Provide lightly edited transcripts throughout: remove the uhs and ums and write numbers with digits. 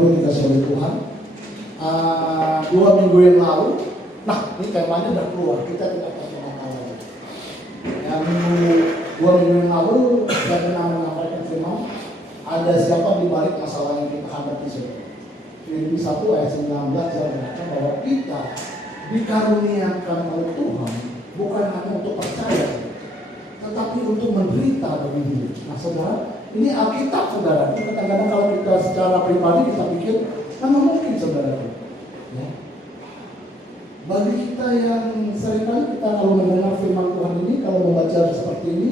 Bapak dikasih oleh Tuhan. 2 minggu yang lalu, nah ini temanya udah keluar, kita tidak tahu. Yang 2 minggu yang lalu saya pernah menyampaikan firman, ada siapa di balik masalah yang kita hadapi saudara. Filipi 1 ayat 19 dia berkata bahwa kita dikaruniakan oleh Tuhan bukan hanya untuk percaya, tetapi untuk menderita bagi Dia. Nah saudara, ini Alkitab saudara. Kadang-kadang kalau kita secara pribadi kita pikir, mana mungkin saudara. Ya. Bagi kita yang seringkali kita kalau mendengar firman Tuhan ini, kalau membaca seperti ini,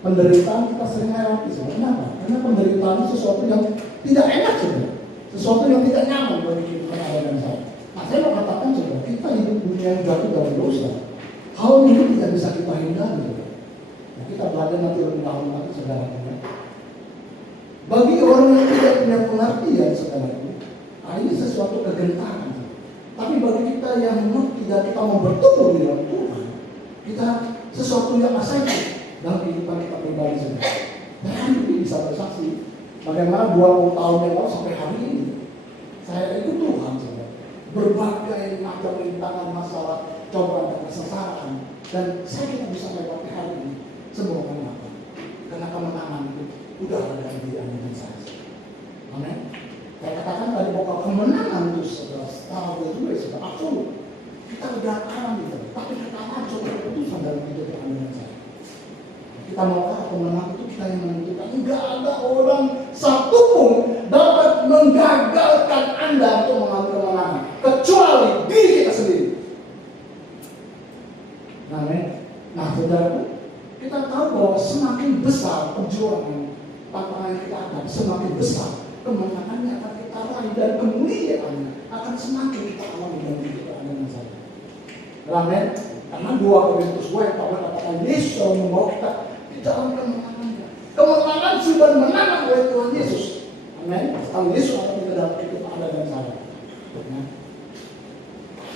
penderitaan kita sering lewati saudara. Kenapa? Karena penderitaan itu sesuatu yang tidak enak saudara. Sesuatu yang tidak nyaman bagi kita dan saya. Nah saya mau katakan saudara, kita hidup dunia yang jatuh dalam dosa. Hal ini tidak bisa kita hindari saudara. Nah, kita belajar nanti lebih dahulu nanti saudara. Bagi orang yang tidak punya pengertian saudara, nah ini sesuatu kegentaran. Tapi bagi kita yang mengerti dan kita mau bertumbuh di dalam Tuhan, kita sesuatu yang asli dalam kehidupan kita pribadi saudara. Dan hari ini bisa bersaksi bagaimana 20 tahun yang lalu sampai hari ini saya ikut Tuhan saudara. Berbagai macam rintangan, masalah, cobaan dan kesengsaraan, dan saya tidak bisa melewati hari ini semua kenapa? Karena kemenangan itu udah ada di diri dan saya. Amin. Saya katakan tadi bahwa kemenangan itu saudara, setelah berdua sudah absolut. Kita udah alami gitu. Tapi katakan suatu keputusan dalam hidup Anda dan saya. Kita maukah kemenangan itu kita yang menentukan? Enggak ada orang satu pun dapat menggagalkan Anda untuk mengambil kemenangan kecuali diri kita sendiri. Amin. Nah saudara, kita tahu bahwa semakin besar perjuangan tantangan kita akan semakin besar kemenangannya akan kita raih dan kemuliaannya akan semakin kita alami dalam hidup Anda dan saya. Amin. Karena 2 Korintus 2 yang Paulus katakan Yesus telah membawa kita di dalam kemenangannya. Kemenangan sudah menang oleh Tuhan Yesus. Amin. Kalau Yesus akan di dalam hidup Anda dan saya. Nah,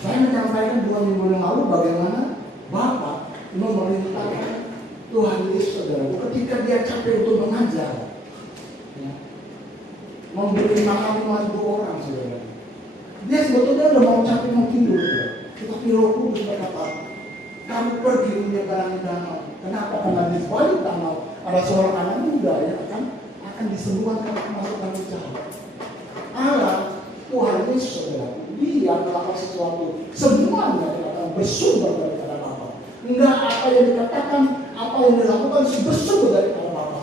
saya menyampaikan 2 minggu yang lalu bagaimana Bapak memerintahkan Tuhan Yesus saudara ketika dia capek untuk mengajar, ya, memberi makan 5.000 orang saudara. Dia sebetulnya udah mau capek mau tidur saudara. Tetapi Roh Kudus berkata, kamu pergi menyeberangi danau. Kenapa? Karena di balik danau ada seorang anak muda yang akan disembuhkan kemasukan jahat. Allah Tuhan Yesus saudara, dia melakukan sesuatu semuanya akan bersumber daripada Bapa. Enggak apa yang dikatakan, apa yang dilakukan bersumber daripada Bapa.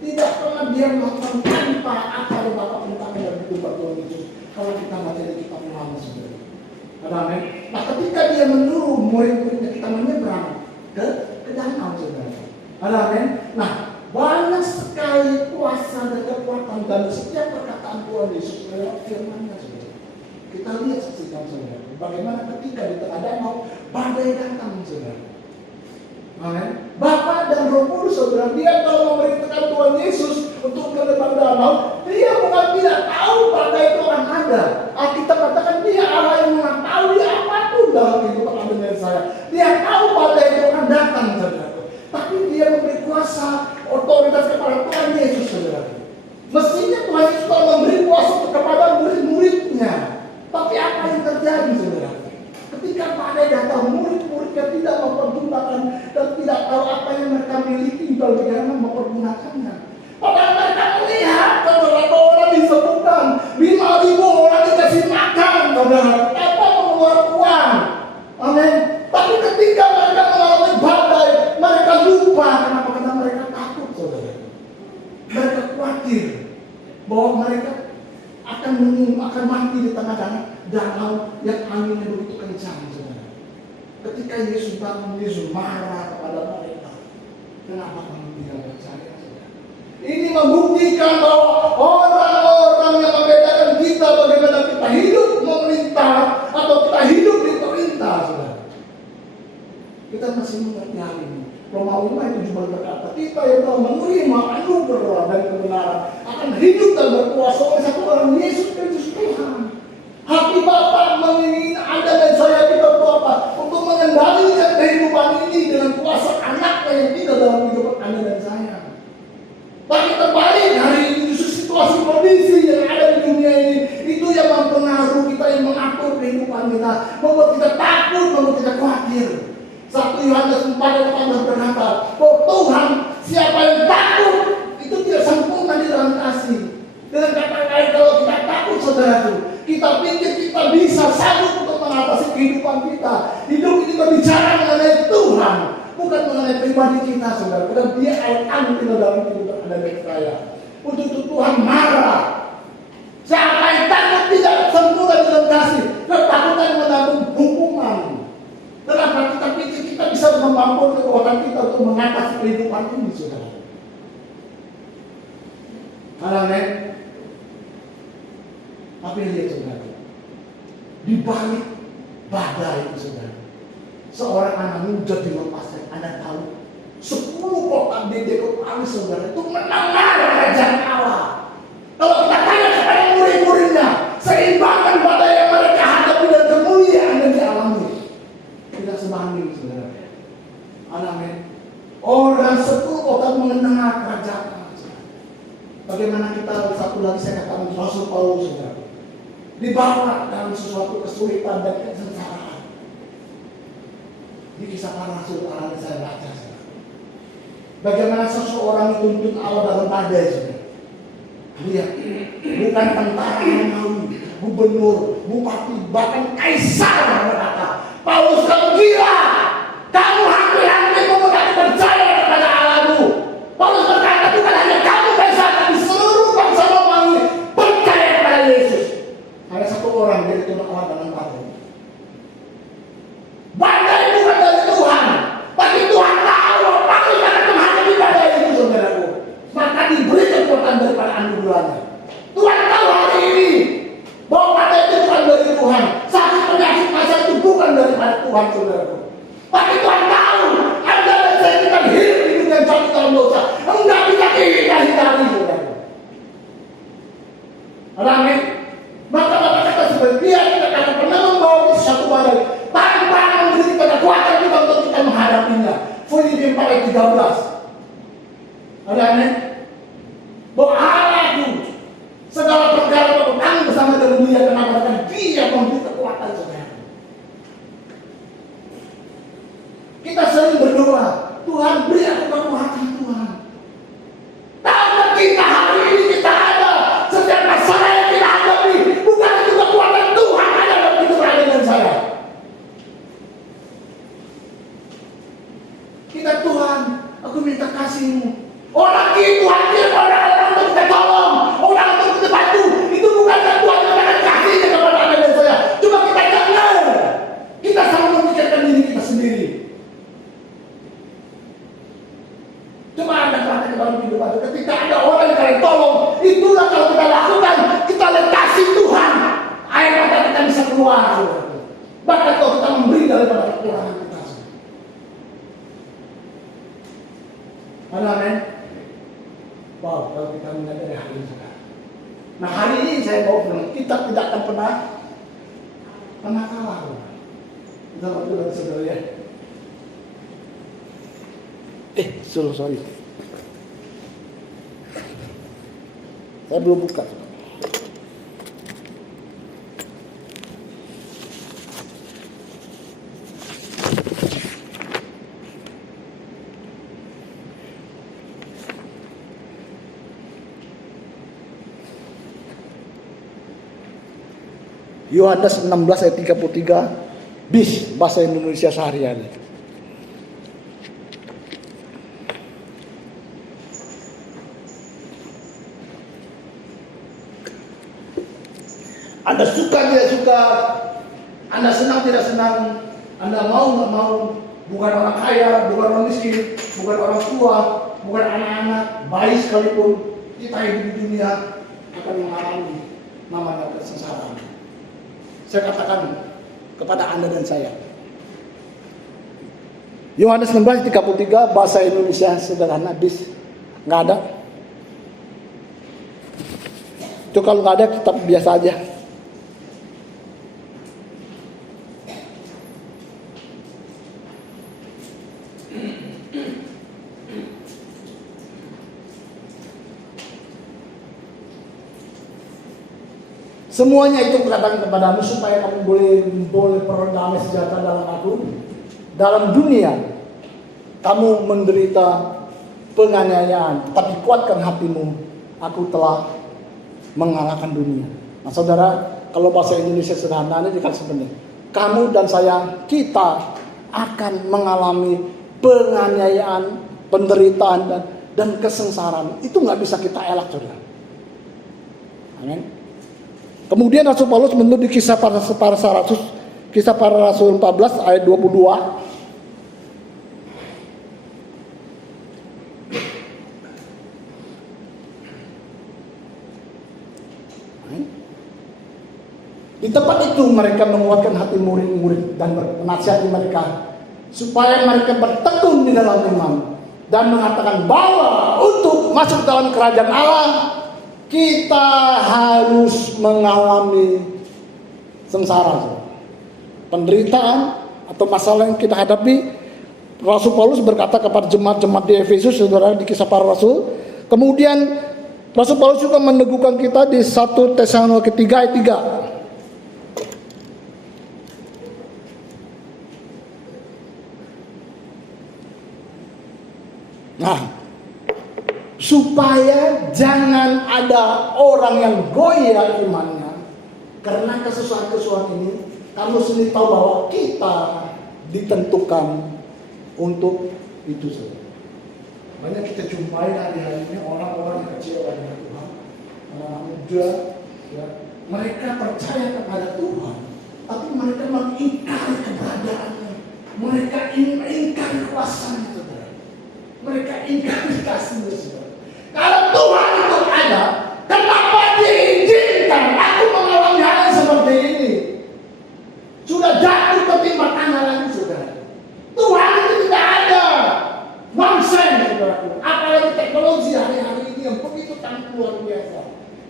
Tidak pernah dia melakukan tanpa apa yang Bapa perintahkan dalam hidup Tuhan Yesus. Kalau kita baca di kitab Yohanes saudara. Amin. Nah ketika dia menyuruh murid-muridnya kita menyeberang ke danau saudara. Amin. Nah banyak sekali kuasa dan kekuatan dan setiap perkataan Tuhan Yesus lewat firman-Nya saudara. Kita lihat saksikan saudara. Bagaimana ketika di tengah danau badai datang saudara. Amin. Bapa dan Roh Kudus saudara, dia kalau memerintahkan Tuhan Yesus untuk ke depan danau, dia bukan tidak tahu badai itu akan ada. Alkitab katakan dia Allah yang mengetahui apapun dalam kehidupan Anda dan saya. Dia tahu badai itu akan datang saudara. Tapi dia memberi kuasa otoritas kepada Tuhan Yesus saudara. Mestinya Tuhan Yesus kalau memberi kuasa kepada murid-muridnya. Tapi apa yang terjadi saudara? Ketika badai datang, murid-muridnya tidak mempergunakan dan tidak tahu apa yang mereka miliki bagaimana mempergunakannya. Padahal mereka melihat beberapa orang disebutkan 5.000 orang dikasih makan, saudara. Apa mengeluarkan uang? Amin. Tapi ketika mereka mengalami badai, mereka lupa. Kenapa? Karena mereka takut, saudara. Mereka khawatir bahwa mereka akan mati di tengah danau yang anginnya begitu kencang, saudara. Ketika Yesus bangun, Yesus marah kepada mereka. Kenapa kamu tidak percaya? Ini membuktikan bahwa orang-orang yang membedakan kita bagaimana kita hidup memerintah atau kita hidup di perintah, saudara. Kita masih mengerti hal ini. Romawi 5:17 berkata, kita yang telah menerima anugerah dan kebenaran akan hidup dan berkuasa oleh satu orang Yesus Kristus Tuhan. Hati Bapa menginginkan Anda dan saya kita berdoa untuk mengendalikan kehidupan ini dengan kuasa anaknya yang tinggal dalam kehidupan Anda dan saya. Tapi terbalik hari ini justru situasi kondisi yang ada di dunia ini itu membuat kita takut, membuat kita khawatir. 1 Yohanes 4 ayat 18 berkata, bahwa Tuhan, siapa yang takut itu tidak sempurna di dalam kasih. Dengan kata lain, kalau kita takut, saudaraku, kita pikir kita bisa sanggup untuk mengatasi kehidupan kita. Hidup ini berbicara mengenai Tuhan, bukan mengenai pribadi kita, saudara. Dan dia akan dalam kehidupan Anda dan saya. Untuk itu Tuhan marah. Siapa yang takut tidak sempurna dalam kasih, ketakutan menanggung hukuman. Kenapa kita pikir kita bisa memampu kekuatan kita untuk mengatasi kehidupan ini, saudara? Amin. Tapi lihat, saudara, di balik badai itu, saudara, seorang anak muda dilepaskan. Anda tahu, 10 kotak bebek alis, saudara, itu mendengar kerajaan Allah. Kalau kita tanya kepada murid-muridnya, seimbangkan badai yang mereka hadapi dan kemuliaan yang dialami, tidak sebanding, saudara. Amin. Orang 10 kotak mendengar kerajaan Allah, saudara. Bagaimana kita, satu lagi saya katakan, Rasul Paulus, saudara, dibawa dalam sesuatu kesulitan dan kesengsaraan. Di Kisah Para Rasul saya baca, saudara. Bagaimana seseorang dituntut Allah dalam badai, saudara. Lihat, bukan tentara Romawi, gubernur, bupati, bahkan kaisar yang berkata, Paulus, kamu gila, kamu hampir-hampir membuat percaya kepada Allahmu. Paulus berkata, bukan hanya kamu kaisar, tapi seluruh bangsa Romawi percaya kepada Yesus. Ada satu orang dari Tuhan Allah dalam badai. Badai bukan dari Tuhan, tapi Tuhan tahu Paulus akan menghadapi badai itu, saudaraku. Maka diberi kekuatan daripada anugerahnya. Tuhan tahu hari ini bahwa badai itu bukan dari Tuhan, sakit penyakit masa itu bukan daripada Tuhan, saudaraku. Tapi Tuhan tahu Anda dan saya kita hidup di dunia jatuh dalam dosa, enggak bisa kita hindari, saudaraku. Amin. Maka Bapak kata seperti dia kita akan pernah membawa satu badai tanpa memberi kita kekuatan kita untuk kita menghadapinya. Filipi 4 ayat 13. Amin. Bahwa Allah itu segala perkara bertang bersama dengan dia, karena dia memberi kekuatan, saudara. Kita sering berdoa, Tuhan beri aku kekuatan, Tuhan. Tapi kita hari ini kita ada setiap masalah yang kita hadapi, bukan itu kekuatan Tuhan ada dalam hidup Anda dan saya. Kita, Tuhan, aku minta kasih-Mu. Orang itu hadir, orang untuk kita tolong, orang untuk kita bantu. Itu bukan Tuhan yang akan kasihnya kepada Anda dan saya. Cuma kita jangan, kita selalu memikirkan diri kita sendiri. Cuma Anda perhatikan dalam hidup Anda, ketika ada orang yang kalian tolong, itulah kalau kita lakukan, kita lihat kasih Tuhan, air mata kita bisa keluar. Bahkan kalau kita memberi daripada kekurangan kita. Amin. Wow, kalau kita menyadari hari ini sekarang. Nah, hari ini saya mau bilang, kita tidak akan pernah kalah. Kita waktu dari saudara ya. Sorry. Saya belum buka. Yohanes 16 ayat 33 bis bahasa Indonesia sehari-hari. Anda suka tidak suka, Anda senang tidak senang, Anda mau nggak mau, bukan orang kaya, bukan orang miskin, bukan orang tua, bukan anak-anak, bayi sekalipun, kita hidup di dunia akan mengalami namanya kesengsaraan. Saya katakan kepada Anda dan saya, Yohanes 16:33 bahasa Indonesia sederhana bis, nggak ada. Itu kalau nggak ada kitab biasa aja. Semuanya itu kukatakan kepadamu supaya kamu boleh berdamai sejahtera dalam aku. Dalam dunia kamu menderita penganiayaan, tapi kuatkan hatimu, aku telah mengalahkan dunia. Nah saudara, kalau bahasa Indonesia sederhananya dikasih sebenarnya, kamu dan saya, kita akan mengalami penganiayaan, penderitaan dan kesengsaraan. Itu nggak bisa kita elak, saudara. Amin. Kemudian Rasul Paulus menulis di kisah para Rasul 14 ayat 22. Di tempat itu mereka menguatkan hati murid-murid dan menasihati mereka supaya mereka bertekun di dalam iman dan mengatakan bahwa untuk masuk dalam kerajaan Allah kita harus mengalami sengsara, penderitaan atau masalah yang kita hadapi. Rasul Paulus berkata kepada jemaat-jemaat di Efesus, saudara, di kisah para rasul. Kemudian Rasul Paulus juga meneguhkan kita di 1 Tesalonika 3 ayat 3. Nah, supaya jangan ada orang yang goyah imannya karena kesusahan-kesusahan ini. Kamu sendiri tahu bahwa kita ditentukan untuk itu saja. Banyak kita jumpai hari-hari ini orang-orang yang kecewa dengan Tuhan, anak muda, ya, mereka percaya kepada Tuhan, tapi mereka mengingkari keberadaannya, mereka ingkari kuasanya, saudara. Mereka ingkari kasihnya, saudara. Kalau Tuhan itu ada, kenapa diizinkan aku mengalami hal yang seperti ini? Sudah jatuh ke timah tangan lagi, saudara. Tuhan itu tidak ada. Nonsense, saudara. Apalagi teknologi hari-hari ini yang begitu sangat luar biasa.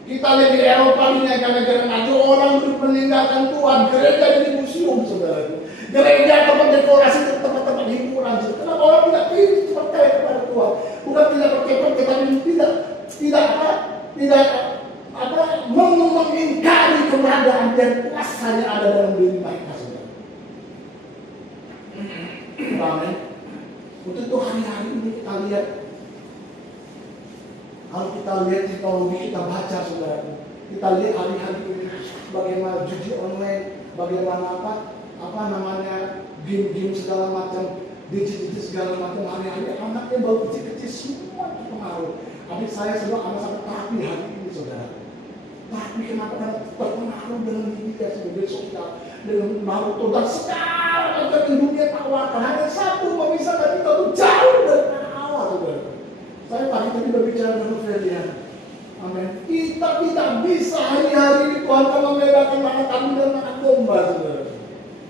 Kita lihat di Eropa ini negara-negara maju, orang meninggalkan Tuhan, gereja jadi museum, saudara. Gereja tempat dekorasi, tempat-tempat hiburan. Kenapa orang tidak percaya kepada Tuhan? Bukan tidak percaya, tetapi tidak mengingkari keberadaan dan kuasanya ada dalam diri mereka, saudara. Amin. Untuk itu hari-hari ini kita lihat, kalau kita lihat teknologi, kita baca, saudara, kita lihat hari-hari ini bagaimana judi online, bagaimana game-game segala macam, digit segala macam. Hari-hari anaknya baru kecil-kecil semua terpengaruh. Adik saya semua anak sangat tapi hari ini, saudara. Tapi kenapa terpengaruh dengan media sebagai sosial, dengan Naruto dan segala macam yang dunia tawarkan. Hanya satu memisahkan kita tuh jauh dari awal, saudara. Saya tadi berbicara dengan Fredia. Amin. Kita tidak bisa hari-hari ini Tuhan akan membedakan mana kambing dan mana domba, saudara.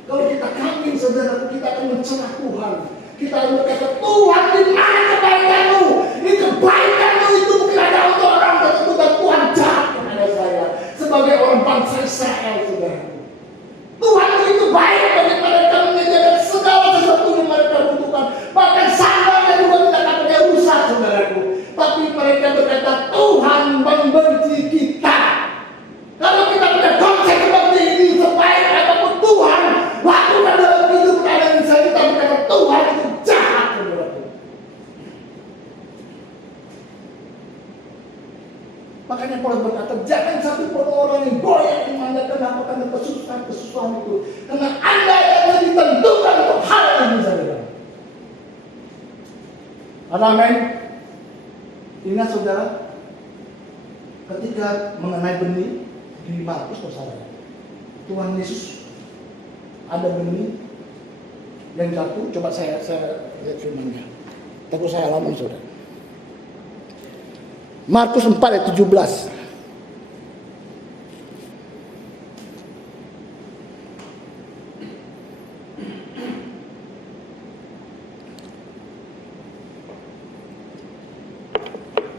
Kalau kita kambing, saudara, kita akan mencelah Tuhan. Kita akan berkata, Tuhan di mana kebaikanmu? Ini kebaikanmu itu bukan ada untuk orang tertentu, dan Tuhan jahat kepada saya sebagai orang bangsa Israel, saudara. Tuhan itu baik bagi mereka, menyediakan segala sesuatu yang mereka butuhkan. Bahkan sandalnya juga tidak akan dia rusak, saudaraku. Tapi mereka berkata, Tuhan membenci kita. Kalau kita punya konsep seperti ini, sebaik apapun Tuhan, waktu dalam hidup keadaan saya, kita berkata, Tuhan itu jahat, saudaraku. Makanya Paulus berkata, jangan satu pun orang yang goyah imannya karena kesusahan itu. Karena Anda yang ditentukan untuk hal ini, saudara. Amin. Ingat, saudara, ketika mengenai benih di Markus, saudara, Tuhan Yesus ada benih yang jatuh. Coba saya lihat firman-Nya. Terus saya alami, saudara. Markus 4 ayat 17.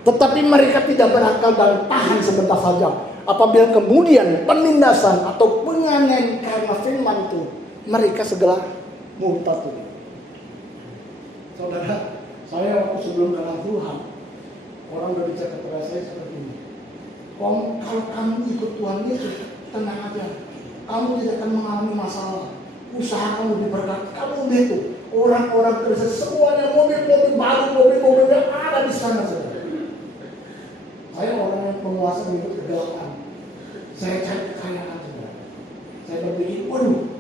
Tetapi mereka tidak berakal dan tahan sebentar saja. Apabila kemudian penindasan atau penganiayaan karena firman itu, mereka segera murtad. Saudara, saya waktu sebelum kenal Tuhan, orang berbicara kepada saya seperti ini. Kalau kamu ikut Tuhan Yesus, tenang aja. Kamu tidak akan mengalami masalah. Usaha kamu diberkati. Kamu lihat tuh, orang-orang Kristen semuanya mobil-mobil baru, mobil-mobil yang ada di sana. Saya orang yang penguasa hidup kegelapan. Saya cari kekayaan saudara. Saya berpikir, waduh,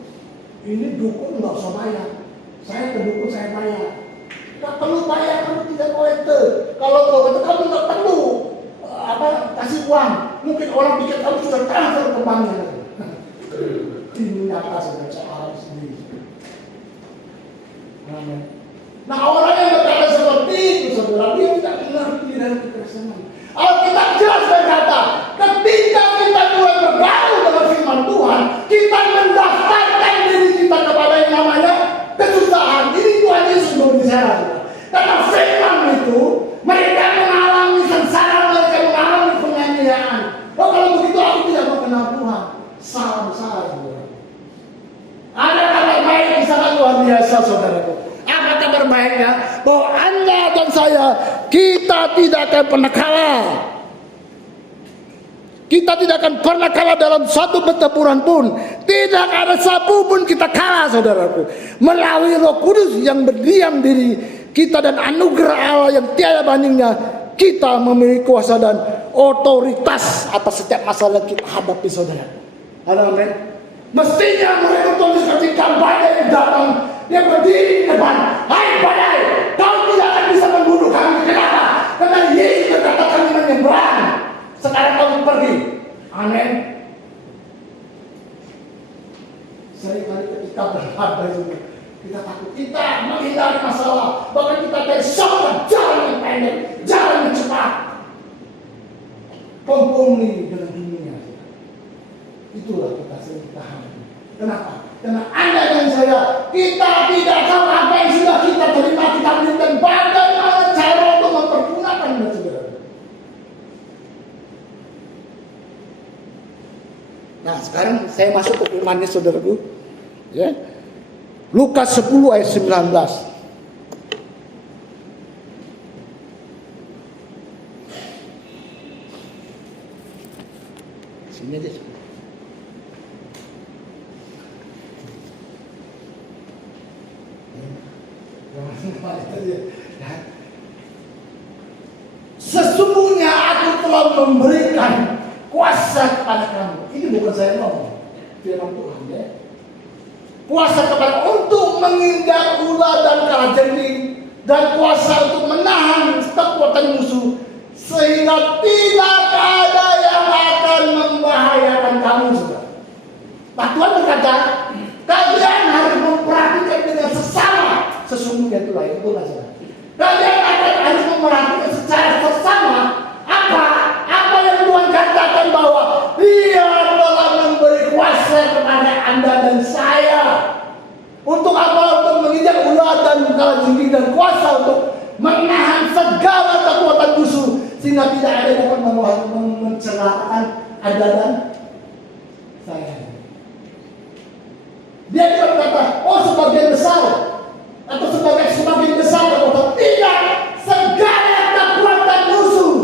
ini dukun nggak usah bayar. Saya ke dukun saya bayar. Nggak perlu bayar, kamu tidak kolektor. Kalau kolektor kamu nggak perlu kasih uang. Mungkin orang pikir kamu sudah transfer ke banknya. Ini nyata saudara, saya alami sendiri. Amin. Nah, orang yang berkata seperti itu saudara, dia tidak mengerti dari kekristenan. Alkitab jelas berkata, ketika kita mulai bergaul dengan firman Tuhan, kita mendaftarkan diri kita kepada yang namanya kesusahan. Ini Tuhan Yesus berbicara. Karena firman itu, mereka mengalami sengsara, mereka mengalami penganiayaan. Oh, kalau begitu aku tidak mau kenal Tuhan. Salah, saudara. Ada kabar baik di sana luar biasa, saudaraku. Apa kabar baiknya? Bahwa Anda dan saya, kita tidak akan pernah kalah. Kita tidak akan pernah kalah dalam satu pertempuran pun. Tidak ada satu pun kita kalah, saudaraku. Melalui Roh Kudus yang berdiam diri kita dan anugerah Allah yang tiada bandingnya, kita memiliki kuasa dan otoritas atas setiap masalah yang kita hadapi, saudara. Amin. Mestinya mereka tulis ketika badai datang, dia berdiri di depan. Hai badai, kau tidak akan bisa membunuh kami. Kenapa? Karena Yesus berkata kami menyeberang. Sekarang kamu pergi. Amin. Seringkali ketika berhadap juga, kita takut, kita menghindari masalah. Bahkan kita dari semua jalan yang pendek, jalan yang cepat. Kompromi dengan dunia. Itulah kita sering tahan. Kenapa? Karena Anda dan saya, kita tidak tahu apa yang sudah kita terima, kita berikan bagaimana cara untuk mempergunakannya, saudara. Nah, sekarang saya masuk ke firman-Nya, saudaraku. Ya. Lukas 10 ayat 19. Sini aja. Sesungguhnya aku telah memberikan kuasa kepada kamu. Ini bukan saya ngomong, firman Tuhan, ya. Kuasa kepada untuk menginjak ular dan kalajengking, dan kuasa untuk menahan kekuatan musuh, sehingga tidak ada yang akan membahayakan kamu, saudara. Nah, Tuhan berkata, kalian harus memperhatikan dengan sesama. Sesungguhnya itulah yang Tuhan saudara. Kalian harus memperhatikan secara sesama apa yang Tuhan katakan bahwa Dia telah memberi kuasa kepada Anda dan saya. Untuk apa? Untuk menginjak ular dan kalajengking, dan kuasa untuk menahan segala kekuatan musuh, sehingga tidak ada yang dapat mencelakakan Anda dan saya. Dia juga berkata, oh sebagian besar atau semakin besar kekuatan, tidak, segala kekuatan musuh.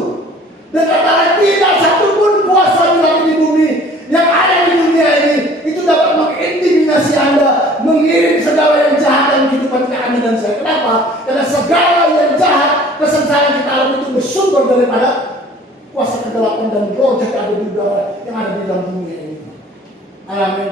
Dan kata tidak satupun kuasa di bumi yang ada di dunia ini itu dapat mengintimidasi Anda, mengirim segala yang jahat dalam kehidupan Anda dan saya. Kenapa? Karena segala yang jahat, kesengsaraan kita alami itu bersumber daripada kuasa kegelapan dan roh yang ada di udara, yang ada di dalam dunia ini. Amin.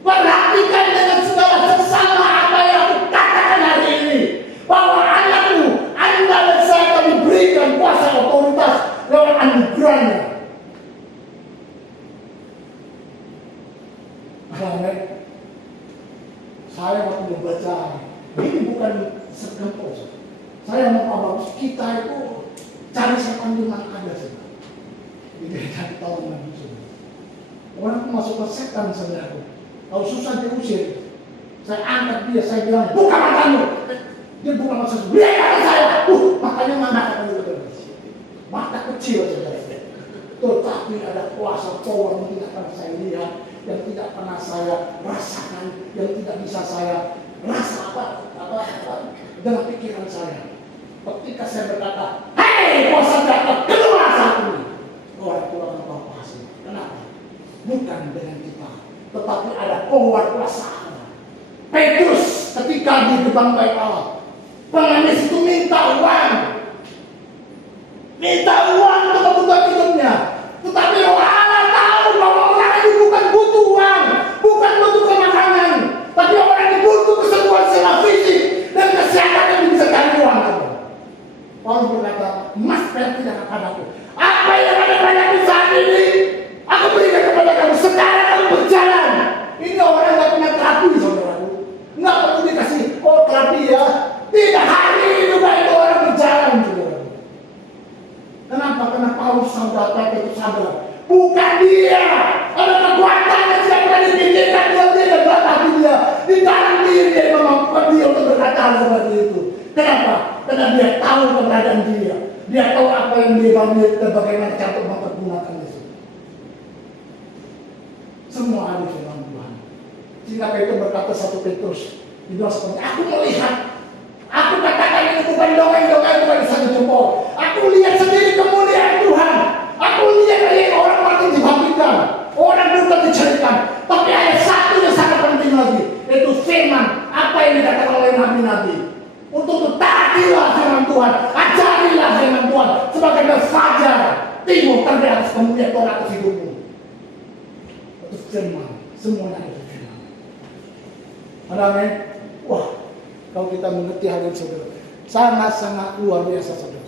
Perhatikan dengan segala seksama apa yang aku katakan hari ini, bahwa anakku, Anda dan saya kami berikan kuasa otoritas lewat anugerahnya. Amin. Saya waktu membaca ini bukan segampang. Saya mau bagus kita itu cari setan di mana ada sih. Ini dari tahun itu. Orang masuk ke setan, saudara. Kalau susah dia usir, saya angkat dia, saya bilang, buka matamu. Dia buka mata saya, lihat mata saya. Matanya mana? Mata kecil, saudara. Tetapi ada kuasa power yang tidak pernah saya lihat, yang tidak pernah saya rasakan, yang tidak bisa saya rasa dengan pikiran saya. Ketika saya berkata, hei kuasa jahat, keluar saat ini. Orang keluar apa hasil? Kenapa? Bukan dengan luar kuasa Allah. Petrus ketika di gerbang bait Allah, pengemis itu minta uang untuk kebutuhan hidupnya. Tetapi Allah tahu bahwa orang ini bukan butuh uang, bukan butuh makanan, tapi orang ini butuh kesembuhan secara fisik dan kesehatan yang bisa cari uang. Paulus berkata, emas perak tidak kepadaku. Apa yang ada padaku saat ini, aku berikan kepada kamu. Sekarang kamu berjalan. Ini orang yang punya terapi, saudaraku. Nggak perlu dikasih, terapi ya. Tidak, hari ini juga itu orang berjalan, saudara. Kenapa? Karena Paulus sadar, Petrus sadar. Bukan dia. Ada kekuatan yang tidak pernah dipikirkan dalam dia dan dalam hati dia. Di dalam diri dia memampukan dia untuk berkata hal seperti itu. Kenapa? Karena dia tahu keberadaan dia. Dia tahu apa yang dia miliki dan bagaimana cara untuk mempergunakan itu. Semua ada firman Tuhan. Sehingga Petrus berkata 1 Petrus 2:10, aku melihat, aku katakan ini bukan dongeng-dongeng, bukan satu jempol. Aku lihat sendiri kemuliaan Tuhan. Aku lihat orang mati dibangkitkan, orang buta dicarikan. Tapi ada satu yang sangat penting lagi, yaitu firman apa yang dikatakan oleh nabi-nabi. Untuk taatilah firman Tuhan, ajarilah firman Tuhan sebagai fajar timur di atas kemuliaan Tuhan atas hidupmu. Itu firman, semuanya itu firman. Amin. Wah, kalau kita mengerti hal ini, saudara, sangat-sangat luar biasa, saudara.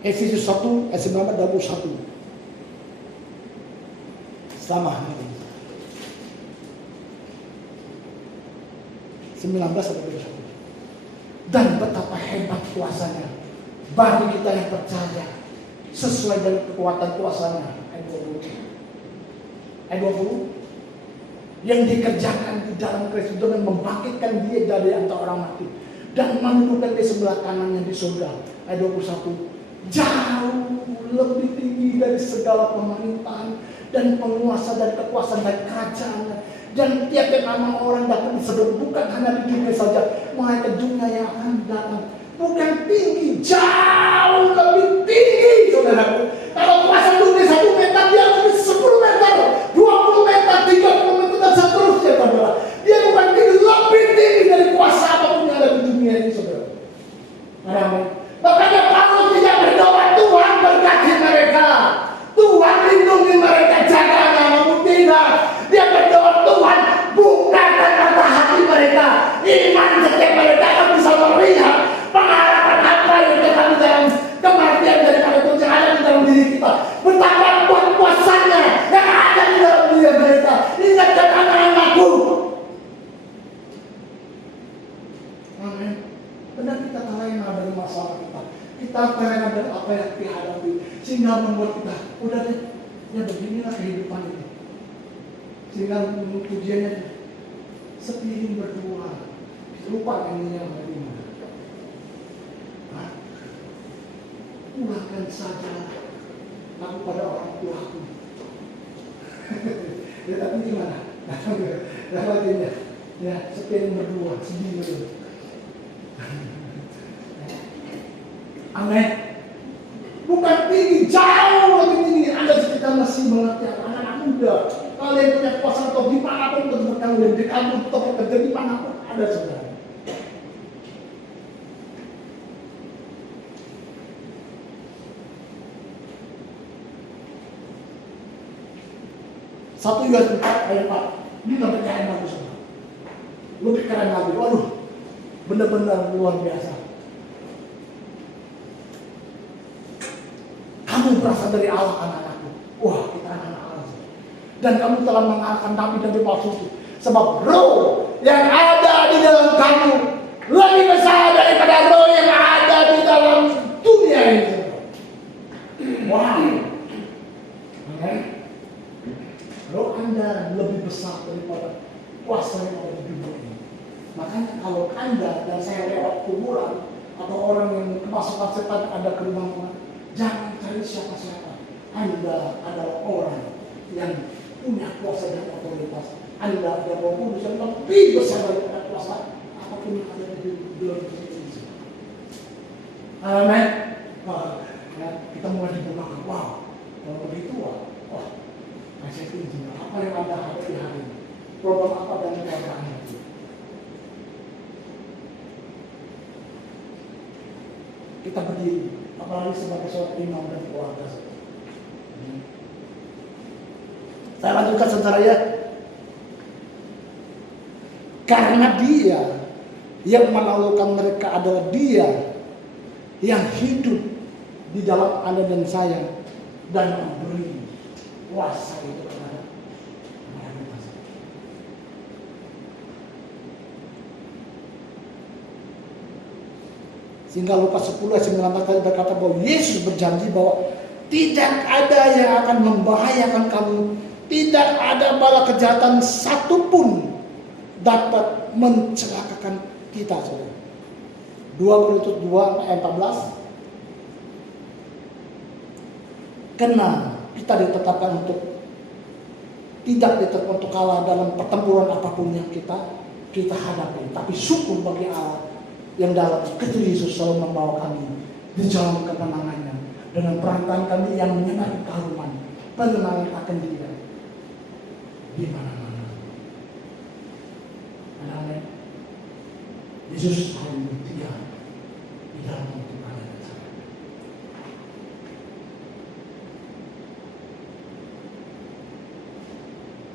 Efesus 1 ayat 19-21. Sama nanti. 19 atau 21. Dan betapa hebat kuasanya bagi kita yang percaya sesuai dengan kekuatan kuasanya. Ayat 20. Ayat 20. Yang dikerjakan di dalam Kristus dengan membangkitkan dia dari antara orang mati dan menundukkan di sebelah kanannya di surga. Ayat 21. Jauh lebih tinggi dari segala pemerintahan dan penguasa dan kekuasaan dan kerajaan, dan tiap-tiap nama orang dapat disebut, bukan hanya di dunia saja, melainkan dunia yang akan datang. Bukan tinggi, jauh lebih tinggi, saudaraku. Kalau kuasa dunia 1 meter, dia lebih 10 meter, 20 meter, 30 meter dan seterusnya, saudara. Dia bukan tinggi, lebih tinggi dari kuasa apapun yang ada di dunia ini, saudara. Amin. Makanya Paulus tidak berdoa Tuhan berkati mereka, Tuhan lindungi mereka, jaga namun tidak. Dia berdoa Tuhan bukakan mata hati mereka, iman setiap mereka akan bisa melihat pengalaman apa yang terjadi dalam kematian daripada Tuhan yang ada di dalam diri kita. Betapa kuat kuasanya yang ada di dalam diri mereka. Ingatkan anak-anakku. Amin. Benar, kita terlena dari masalah kita. Kita terlena dari apa yang kita hadapi, sehingga membuat kita udah deh, ya beginilah kehidupan ini. Sehingga pujiannya sepiring berdua, lupa ininya dari mana. Pulangkan saja aku pada orang tuaku. Ya tapi gimana? Dapatinnya, ya sepiring berdua, sedih berdua. Amin. Bukan tinggi, jauh lebih tinggi. Anda sekitar masih mengerti anak-anak muda. Kalian punya kuasa atau dimanapun untuk berkalian di kampung atau bekerja dimanapun ada, saudara. Satu Yohanes 4 ayat 4. Ini lebih keren lagi, saudara. Lebih keren lagi. Waduh, benar-benar luar biasa. Kamu berasal dari Allah, anak-anakku. Wah, kita anak-anak Allah. Dan kamu telah mengalahkan nabi dan palsu itu. Sebab roh yang ada di dalam kamu lebih besar daripada roh yang ada di dalam dunia ini. Wow. Okay. Roh Anda lebih besar daripada kuasa yang ada di dunia ini. Makanya kalau Anda dan saya lewat kuburan atau orang yang kemasukan setan ada ke rumah Tuhan, jangan cari siapa-siapa. Anda adalah orang yang punya kuasa dan otoritas. Anda adalah Roh Kudus yang lebih besar daripada kuasa apapun yang ada di dalam diri ini. Amen. Ya, kita mulai dibukakan. Wow, kalau begitu, wah, saya tinggi. Apa yang Anda hadapi hari ini? Problem apa dan keadaan itu? Kita berdiri, apalagi sebagai seorang imam dan keluarga. Saya lanjutkan saudara ya. Karena Dia yang menaklukkan mereka adalah Dia yang hidup di dalam Anda dan saya dan memberi kuasa itu kepada mereka. Sehingga Lukas 10 ayat 19 tadi berkata bahwa Yesus berjanji bahwa tidak ada yang akan membahayakan kamu, tidak ada bala kejahatan satupun dapat mencelakakan kita, saudara. 2 Korintus 2 ayat 14. Karena kita ditetapkan untuk tidak untuk kalah dalam pertempuran apapun yang kita hadapi, tapi syukur bagi Allah yang dalam Kristus Yesus selalu membawa kami di jalan kemenangannya dengan perantaraan kami yang menyenangkan keharuman pengenalan akan Dia di mana-mana. Amin. Yesus selalu setia di dalam hidup Anda dan saya.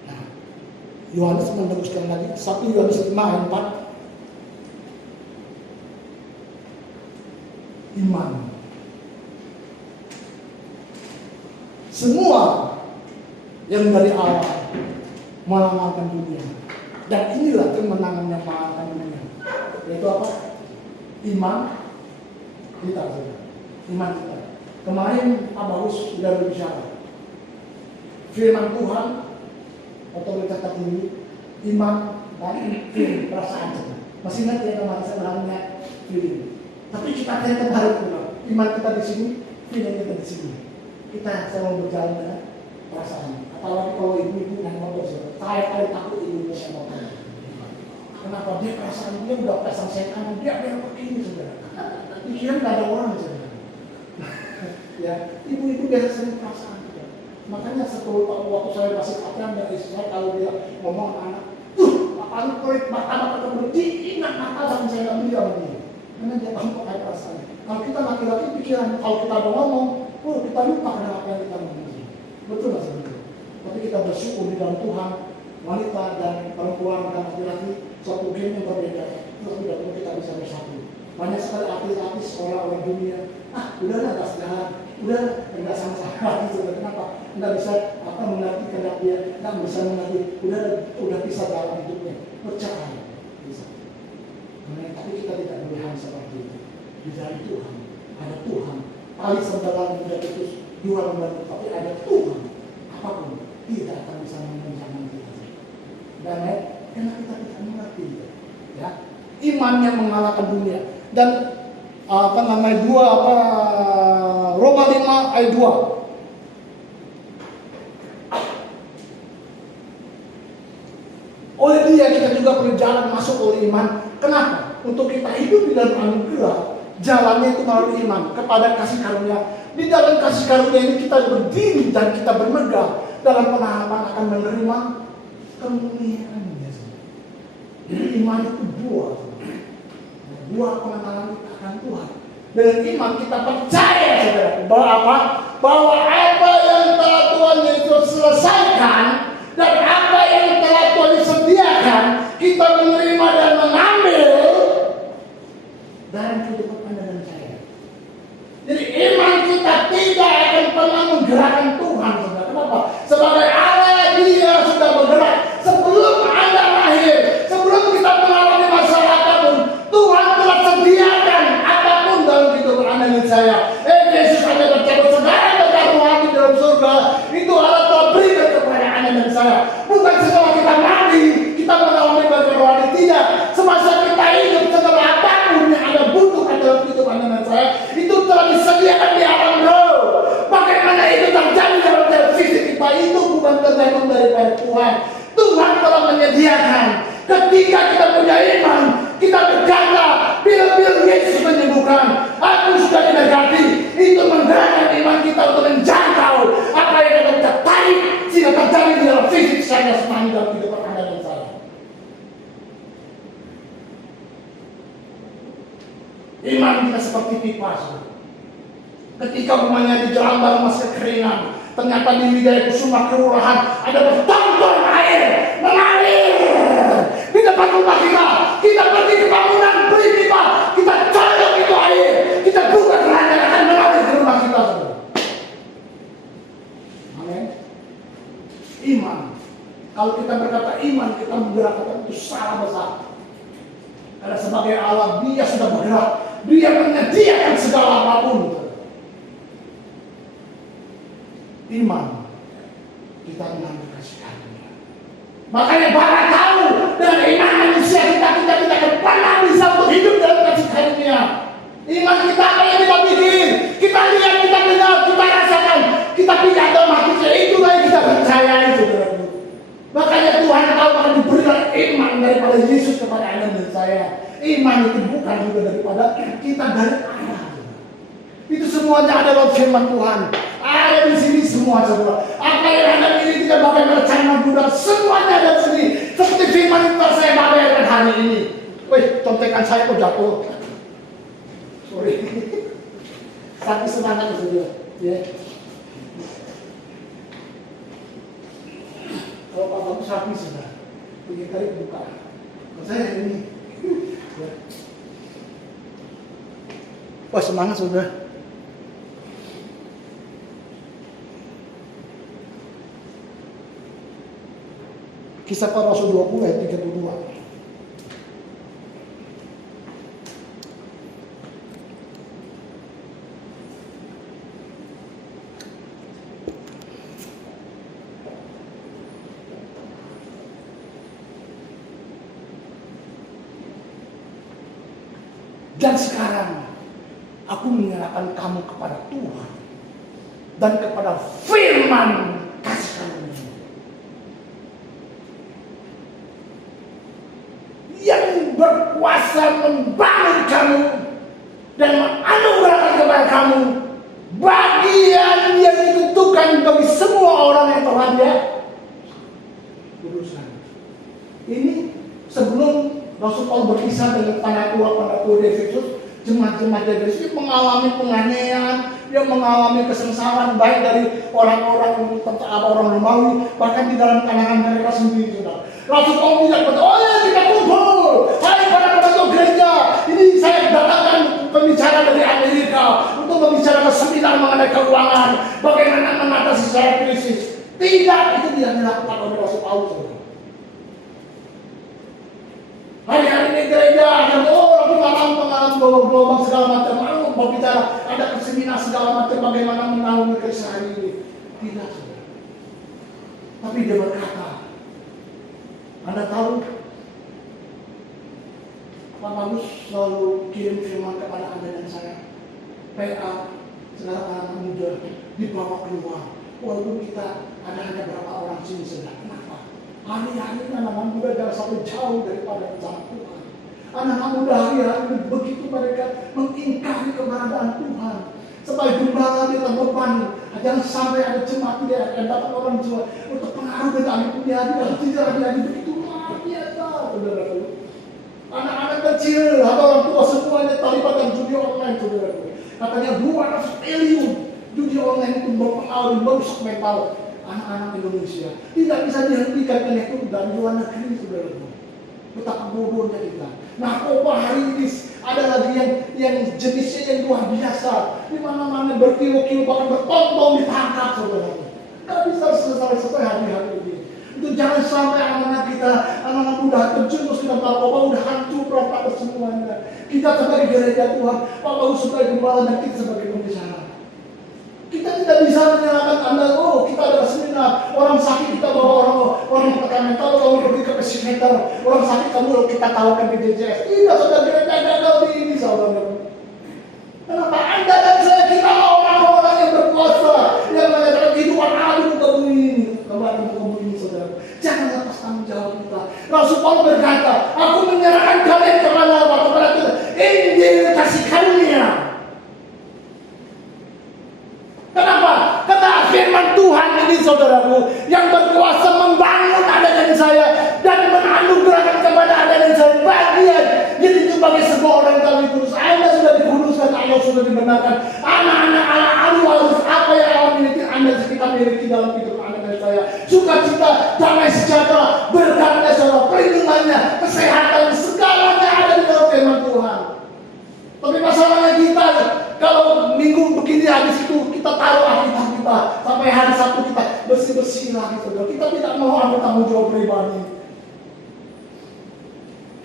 Nah, Yohanes meneruskan lagi 1 Yohanes 5 ayat 4. Iman. Semua yang dari awal mengalahkan dunia. Dan inilah kemenangan yang mengalahkan dunia. Yaitu apa? Iman kita. Iman kita. Kemarin Pak Bagus sudah berbicara. Firman Tuhan, otoritas tertinggi, iman dan feeling, perasaan kita. Masih ingat ya kemarin saya bilangnya feeling. Tapi kita tetap harus pulang. Iman kita di sini, feeling kita di sini. Kita selalu berjalan dengan perasaan. Apalagi kalau ibu-ibu yang motor, saya paling takut ibu-ibu yang motor. Kenapa? Dia perasaan dia udah perasaan setan, dia belok ke kiri, saudara. Pikiran nggak ada orang, saudara. Ya, ibu-ibu biasa sering perasaan. Makanya waktu saya masih pacaran dari istri saya, kalau dia ngomong anak, apaan kulit mata ketemu, diingat mata sama saya nggak beli sama dia. Karena dia tahu pakai perasaan. Kalau kita laki-laki pikiran, kalau kita udah ngomong, kita lupa dengan apa yang kita ngomong. Betul nggak sebenarnya? Tapi kita bersyukur di dalam Tuhan, wanita dan perempuan dan laki-laki satu game yang berbeda. Itu tidak perlu kita bisa bersatu. Banyak sekali artis-artis orang-orang dunia. Udah nggak sejalan, udah nggak sama-sama lagi. Kenapa? Nggak bisa mengerti kehendak dia, nggak bisa mengerti. Udah bisa dalam hidupnya. Percaya. Tapi kita tidak boleh seperti itu. Di dalam Tuhan, ada Tuhan. Tali sembalan tidak putus, dua lembar, tapi ada Tuhan. Apapun tidak akan bisa mengenjangkan kita. Dan karena kita tidak mengerti, ya, iman yang mengalahkan dunia. Dan Roma 5 ayat 2. Oleh Dia kita juga perlu jalan masuk oleh iman. Kenapa? Untuk kita hidup di dalam anugerah, jalannya itu melalui iman kepada kasih karunia. Di dalam kasih karunia ini kita berdiri dan kita bermegah dalam pengharapan akan menerima kemuliaan. Jadi iman itu buah pengenalan kita akan Tuhan. Dengan iman kita percaya, saudara, bahwa apa? Bahwa apa yang telah Tuhan Yesus selesaikan dan apa yang telah Tuhan sediakan, kita menerima dan mengambil dalam kehidupan Anda dan saya. Jadi iman kita tidak akan pernah menggerakkan Tuhan, saudara. Kenapa? Sebagai Allah, Dia sudah bergerak sebelum Anda lahir, sebelum kita mengalami masalah apapun. Tuhan telah sediakan apapun dalam kehidupan Anda dan saya. Yesus hanya bercabut segala berkat di dalam surga. Itu Allah telah berikan kepada Anda dan saya. Bukan setelah kita mati, kita mengalami berkat rohani. Tidak. Semasa kita hidup, segala apapun yang Anda butuhkan dalam kehidupan Anda dan saya, itu telah disediakan di alam roh. Bagaimana itu terjadi dalam fisik kita, itu bukan tergantung daripada Tuhan. Tuhan telah menyediakan. Ketika kita punya iman, kita berkata, bila Yesus menyembuhkan, aku sudah itu menggerakkan iman kita untuk menjangkau apa yang akan kita tarik sehingga terjadi di dalam fisik saya semani dalam kehidupan Anda dan saya. Iman kita seperti pipa. Ketika rumahnya di Jelambar masih kekeringan, ternyata di Wijaya Kusuma kelurahan ada bertonton air mengalir di depan rumah kita. Kita pergi ke bangunan beli pipa, kita colok itu air, kita buka keranjang akan mengalir di rumah kita. Amin. Iman. Kalau kita berkata iman, kita menggerakkan itu salah besar. Karena sebagai Allah, Dia sudah bergerak, Dia menyediakan segala apapun. Iman kita mengambil kasih karunia. Makanya Bapak tahu dengan iman manusia kita akan pernah bisa untuk hidup dalam kasih karunia. Iman kita apa yang kita bikin, kita lihat, kita dengar, kita rasakan, kita tidak tahu maksudnya itulah yang kita percaya itu. Makanya Tuhan tahu akan diberikan iman daripada Yesus kepada Anda dan saya. Iman itu bukan juga daripada kita dari Allah. Itu semuanya ada dalam firman Tuhan. Ada di sini semua saudara. Apa yang Anda miliki tidak bagaimana cara budak, semuanya ada di sini. Seperti firman itu saya bagikan hari ini. Wih, contekan saya kok jatuh. Sorry. Tapi semangat saudara. Ya. Kalau Pak Bagus habis sudah. Begitu tadi buka. Saya ini. Ya. Wah, semangat saudara. Kisah Para Rasul 20 ayat 32. Dan sekarang aku menyerahkan kamu kepada Tuhan dan kepada firman kasih karunia yang berkuasa membangun kamu dan menganugerahkan kepada kamu bagian yang ditentukan bagi semua orang yang telah Dia urusan. Ini sebelum Rasul Paulus berkisah dengan para tua di Efesus, jemaat-jemaat di Efesus mengalami penganiayaan, dia mengalami kesengsaraan baik dari orang-orang Romawi, bahkan di dalam kalangan mereka sendiri sudah. Rasul Paulus tidak berkata, oh ya kita kumpul, hai para pembantu gereja, ini saya datangkan pembicara dari Amerika untuk membicarakan seminar mengenai keuangan, bagaimana mengatasi secara krisis. Tidak, itu tidak dilakukan oleh Rasul Paulus. Hari-hari ini gereja ada pengalaman gelombang segala macam, mau bicara ada seminar segala macam bagaimana menaungi keseharian ini. Tidak, saudara. Tapi dia berkata, Anda tahu, Pak Bagus selalu kirim firman kepada Anda dan saya. PA, sekarang anak muda dibawa keluar. Walaupun kita ada hanya berapa orang sini saudara. Kenapa? Hari-hari anak-anak muda jangan sampai jauh daripada rencana Tuhan. Anak-anak muda hari-hari begitu mereka mengingkari keberadaan Tuhan. Sebagai gembala dia terbeban. Jangan sampai ada jemaat dia yang dapat orang tua untuk pengaruh dengan dia dan tidak lagi begitu luar biasa, saudara. Anak-anak kecil atau orang tua semuanya terlibat dalam judi online, saudara. Katanya 200 triliun judi online itu berpengaruh, merusak mental anak-anak Indonesia. Tidak bisa dihentikan karena itu dari luar negeri, saudara. Betapa bodohnya kita. Nah, hari ini ada lagi yang jenisnya yang luar biasa. Di mana-mana berkilo-kilo bahkan bertonton ditangkap, saudara. Gak bisa selesai hari-hari ini. Itu jangan sampai anak-anak kita, anak-anak muda terjerumus ke dalam narkoba, udah hancur berantakan semuanya. Kita sebagai gereja Tuhan, Pak Paulus sebagai gembala dan kita sebagai pembicara. Kita tidak bisa menyalahkan Anda, oh kita ada seminar, orang sakit kita bawa orang tekan mental, kamu pergi ke psikiater, orang sakit kamu kita tawarkan di DJS. Tidak, saudara, gereja gagal di ini, saudara. Kenapa Anda dan saya kita orang-orang yang berkuasa, yang menyatakan kehidupan Allah di muka bumi ini, kembali muka bumi ini, saudara. Jangan lepas tanggung jawab kita. Rasul Paulus berkata, aku menyerahkan kalian kepada Allah, kepada Tuhan. Injil kasih karunia. ini saudaraku, yang berkuasa membangun Anda dan saya dan menganugerahkan kepada Anda dan saya bagian. Jadi itu bagi semua orang yang kami kudus. Anda sudah dikuduskan, Anda sudah dibenarkan. Anak-anak harus apa yang Allah miliki, Anda kita miliki dalam hidup Anda dan saya. Sukacita, damai sejahtera, berkatnya saudara, perlindungannya, kesehatan, segalanya ada di dalam firman Tuhan. Tapi masalahnya kita, kalau minggu begini habis itu kita taruh Alkitab kita, sampai hari Sabtu kita bersih-bersih lagi saudara. Kita tidak mau ambil tanggung jawab pribadi.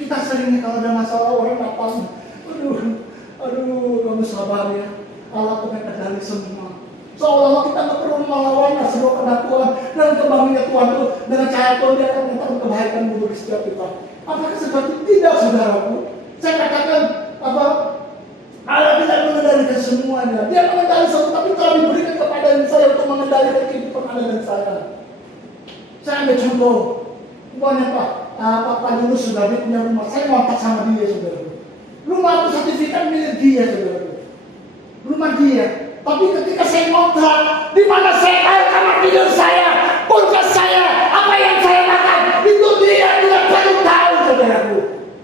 Kita seringnya kalau ada masalah orang datang, aduh, kamu sabar ya, Allah akan dari semua. Seolah-olah kita nggak perlu melawannya, semua kehendak Tuhan dan kebanggaan Tuhan itu dengan cahaya Tuhan dia akan menyatakan kebaikan bagi setiap kita. Apakah seperti tidak, saudaraku? Saya katakan apa? Allah tidak mengendalikan semuanya. Dia mengendalikan sesuatu, tapi telah diberikan kepada saya untuk mengendalikan kehidupan Anda dan saya. Saya ambil contoh, umpamanya Pak Yunus sudah punya rumah, saya ngontrak sama dia, saudara. Rumah itu sertifikat milik dia, saudara. Rumah dia. Tapi ketika saya ngontrak, di mana saya tahu kamar tidur saya, kulkas saya, apa yang saya makan, itu dia tidak perlu tahu, saudaraku.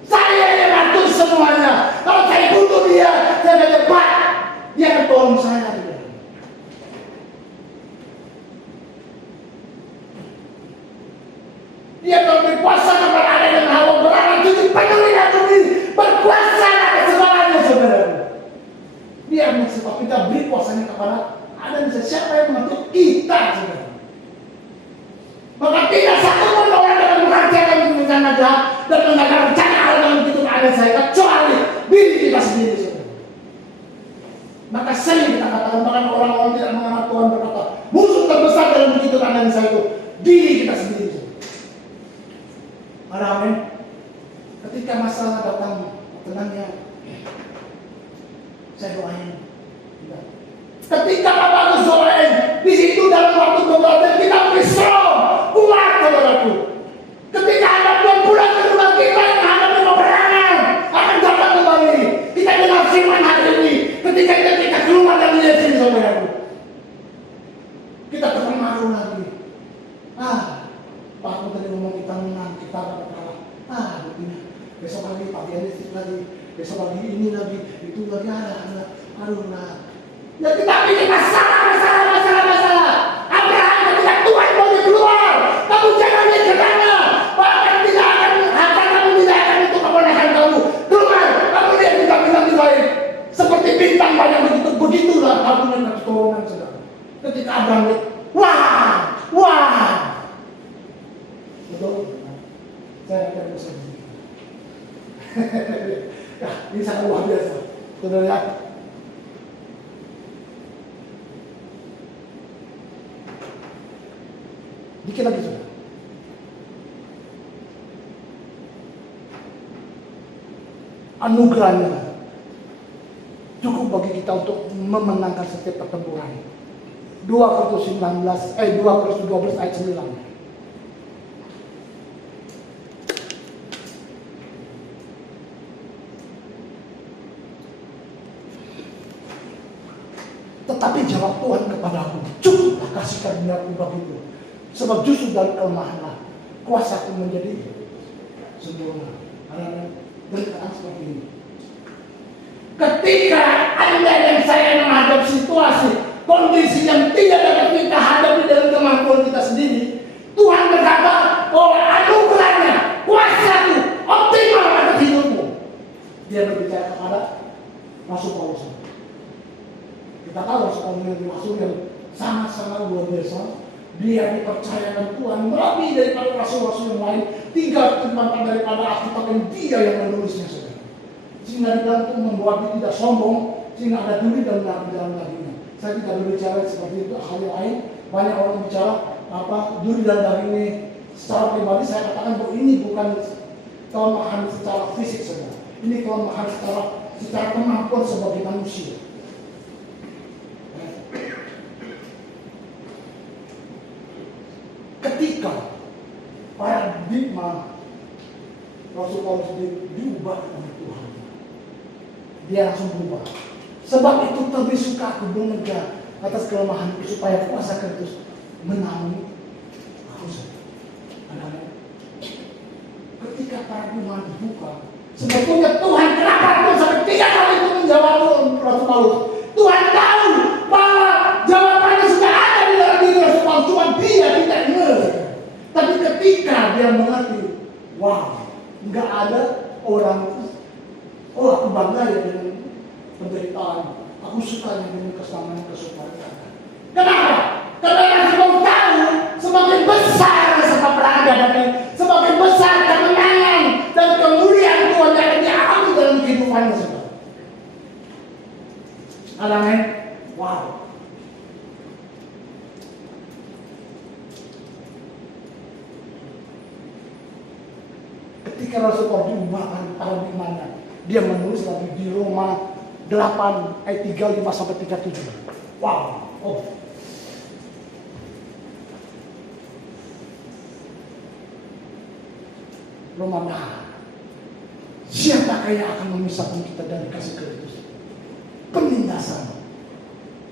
Saya yang atur semuanya. Kalau saya butuh dia, saya akan cepat. Dia akan tolong saya. Dia akan berkuasa kepada Anda dan Hawa, berani tujuh peduli dan peduli, berkuasa atas segalanya, saudara. Dia sebab kita beri kuasanya kepada Anda dan siapa yang mengatur kita, saudara. Maka tidak satu pun orang dapat mengerjakan rencana jahat dan mengadakan rencana Allah dalam hidup Anda saya kecuali diri kita sendiri, saudara. Maka sering kita katakan, bahkan orang-orang tidak mengenal Tuhan berkata, musuh terbesar dalam hidup Anda dan saya itu diri kita sendiri, saudara. Amin. Ketika masalah datang, tenang ya. Saya doain. Ketika Bapak harus doain, di situ dalam waktu doa kita strong, kuat, saudaraku. Ketika Anda belum pulang ke rumah kita yang menghadapi peperangan, akan dapat kembali. Kita dengar firman hari ini. Ketika kita keluar dari Yesus, saudaraku, kita terpengaruh lagi. Pak Aku tadi ngomong kita menang, kita dapat kalah. Begini. Besok lagi pagi ini lagi, besok lagi ini lagi, itu lagi ada. Aduh nah. Ya kita bikin masalah. Abraham ketika Tuhan mau keluar, kamu jangan lihat ke sana. Bahkan tidak akan kamu tidak akan itu keponakan kamu. Keluar, kamu lihat bintang-bintang di langit. Seperti bintang banyak begitulah kamu yang keturunan saudara. Ketika Abraham lihat, wah. Betul? Saya akan bersama. Ini sangat luar biasa. Saudara lihat. Dikit lagi sudah. Anugerahnya cukup bagi kita untuk memenangkan setiap pertempuran. 2 Korintus 12 ayat 9. Tetapi jawab Tuhan kepadaku, cukuplah kasih karunia-Mu bagiku. Sebab justru dari kelemahanlah kuasaku menjadi sempurna. Berkata seperti ini. Ketika Anda dan saya menghadapi situasi, kondisi yang tidak dapat kita hadapi dengan kemampuan kita sendiri, Tuhan berkata, anugerahnya, kuasaku, optimal atas hidupmu. Dia berbicara kepada Rasul Paulus. Kita tahu Rasul Paulus yang sangat-sangat luar biasa. Dia dipercayakan Tuhan lebih daripada rasul-rasul yang lain. 3 ketimbang daripada Alkitab yang dia yang menulisnya, saudara. Sehingga di dalam itu membuat dia tidak sombong, sehingga ada duri dan dalam dagingnya. Saya tidak berbicara seperti itu hal yang lain. Banyak orang bicara duri dan daging ini. Secara pribadi saya katakan bahwa ini bukan kelemahan secara fisik, saudara. Ini kelemahan secara kemampuan sebagai manusia. Ketika paradigma Rasul Paulus diubah oleh Tuhan, dia langsung berubah. Sebab itu lebih suka aku bernegah atas kelemahanku supaya kuasa Kristus menangis. Harus ada. Ketika paradigma dibuka, sebetulnya Tuhan kenapa Tuhan sampai 3 kali itu menjawab Rasul Paulus? Tuhan tahu bahwa jawabannya sudah ada di dalam diri Rasul Paulus, cuma dia tidak mengerti. Tapi ketika dia mengerti, wow, nggak ada orang, oh aku bangga ya dengan penderitaan, aku suka dengan kesamaan kesukaan. Kenapa? Karena Rasul Paulus tahu semakin besar sepeperada dan semakin besar kemenangan dan kemuliaan Tuhan yang dialami dalam kehidupannya saudara. Amin. Wow. Ketika Rasul Paulus diubahkan paradigmanya, dia menulis lagi di Roma 8 ayat 35 sampai 37. Wow. Oh. Roma, siapakah yang akan memisahkan kita dari kasih Kristus? Penindasan,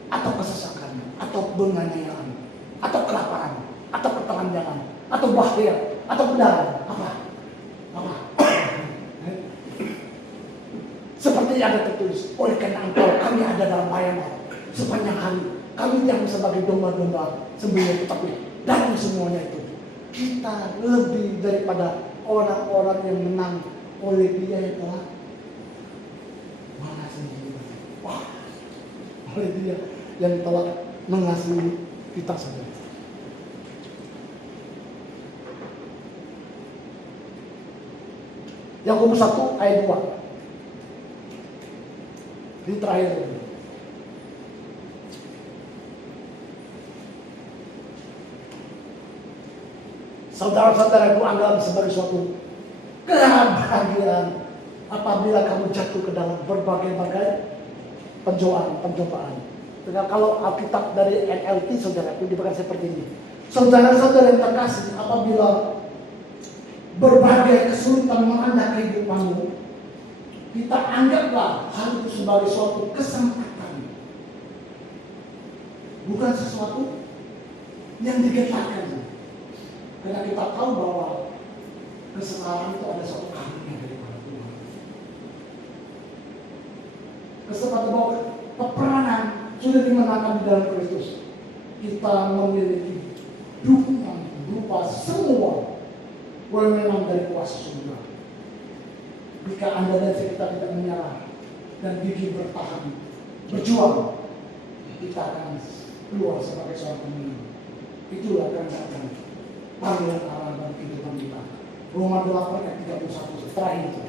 atau kesesakan, atau penganiayaan, atau kelaparan, atau pertelanjangan, atau bahaya, atau benar? Apa? Seperti yang ada tertulis, oleh karena engkau kami ada dalam bayangan sepanjang hari, kami yang sebagai domba-domba sembelih, tetapi dari semuanya itu kita lebih daripada orang-orang yang menang oleh Dia yang telah mengasihi. Wah, oleh Dia yang telah mengasihi kita saja. Yakobus 1 ayat 2. Ini terakhir. Saudara-saudaraku, anggap sebagai suatu kebahagiaan apabila kamu jatuh ke dalam berbagai-bagai pencobaan. Dengan kalau Alkitab dari NLT, saudaraku, diberikan seperti ini. Saudara-saudara yang terkasih, apabila berbagai kesulitan melanda kehidupanmu, kita anggaplah hal itu sebagai suatu kesempatan, bukan sesuatu yang digetarkan. Karena kita tahu bahwa kesalahan itu ada suatu karunia dari Tuhan. Kesempatan bahwa peperangan sudah dimenangkan di dalam Kristus. Kita memiliki dukungan berupa semua wewenang dari kuasa surga. Jika Anda dan kita tidak menyerah dan gigih bertahan, berjuang, kita akan keluar sebagai seorang pemenang. Itulah kehendak panggilan Allah dalam kehidupan kita. Roma 8 ayat 31 terakhir itu.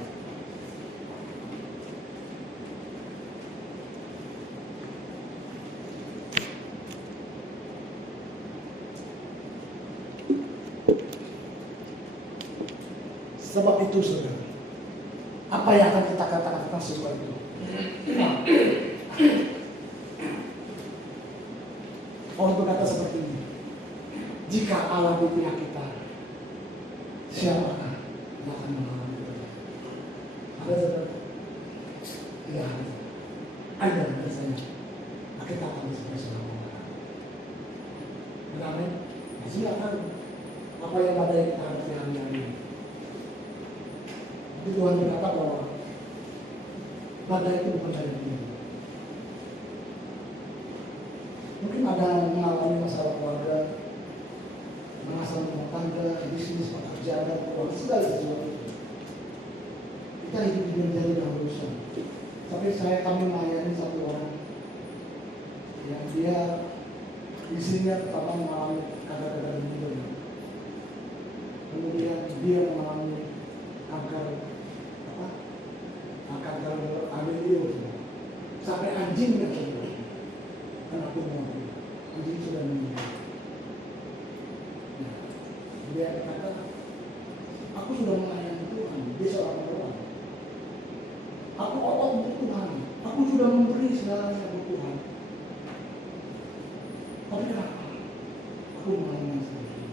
Sebab itu saudara, apa yang akan kita katakan tentang sebuah itu? Orang berkata seperti ini. Jika Allah di pihak kita, siapakah yang akan melawan kita? Ada saudara? Tidak ada. Ada biasanya. Kita akan bersama-sama. Amin. Silakan. Apa yang ada yang kita harus hari-hari. Tapi Tuhan berkata bahwa badai itu bukan dari Dia. Mungkin ada mengalami masalah keluarga, masalah rumah tangga, bisnis, pekerjaan, dan uang, segala sesuatu. Kita hidup di dunia dalam urusan. Tapi kami melayani satu orang yang dia isinya pertama mengalami kanker ginjal. Kemudian dia mengalami kanker amilium. Sampai anjingnya sudah. Karena aku mau anjing sudah meninggal. Dia berkata, aku sudah melayani Tuhan, dia seorang orang. Aku otot untuk Tuhan, aku sudah memberi segalanya untuk Tuhan. Tapi kenapa? Aku melayani sendiri.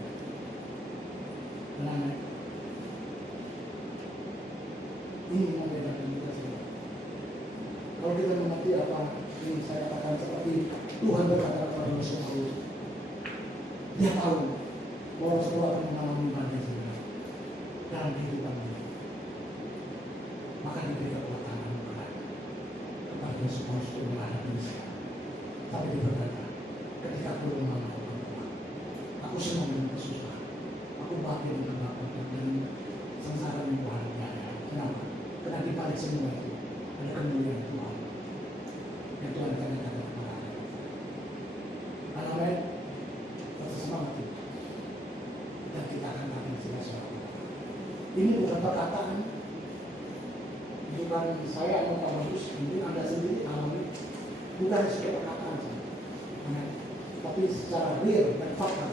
Kenapa? Ini membedakan kita semua. Kalau kita mengerti apa yang saya katakan seperti Tuhan berkata kepada Rasul Paulus, Dia tahu bahwa semua akan mengalami badai sebenarnya dalam kehidupan ini. Maka diberi kekuatan anugerah kepada semua suku menghadapi Mesir. Tapi dia berkata, ketika aku mengalami Tuhan, aku senang dengan kesusahan, aku bahagia dengan kebanggaan dan sengsara yang bahagia. Kenapa? Karena di balik semua itu ada kemuliaan Tuhan yang Tuhan akan datang kepada kita. Amin. Tetap semangat itu. Dan kita akan dapat sesuatu. Ini bukan perkataan, bukan saya atau Pak Bagus, mungkin Anda sendiri alami, bukan sebagai perkataan saja. Tapi secara real dan fakta.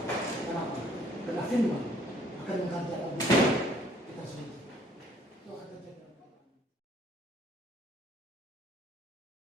Kenapa? Karena firman akan menggantikan kita sendiri.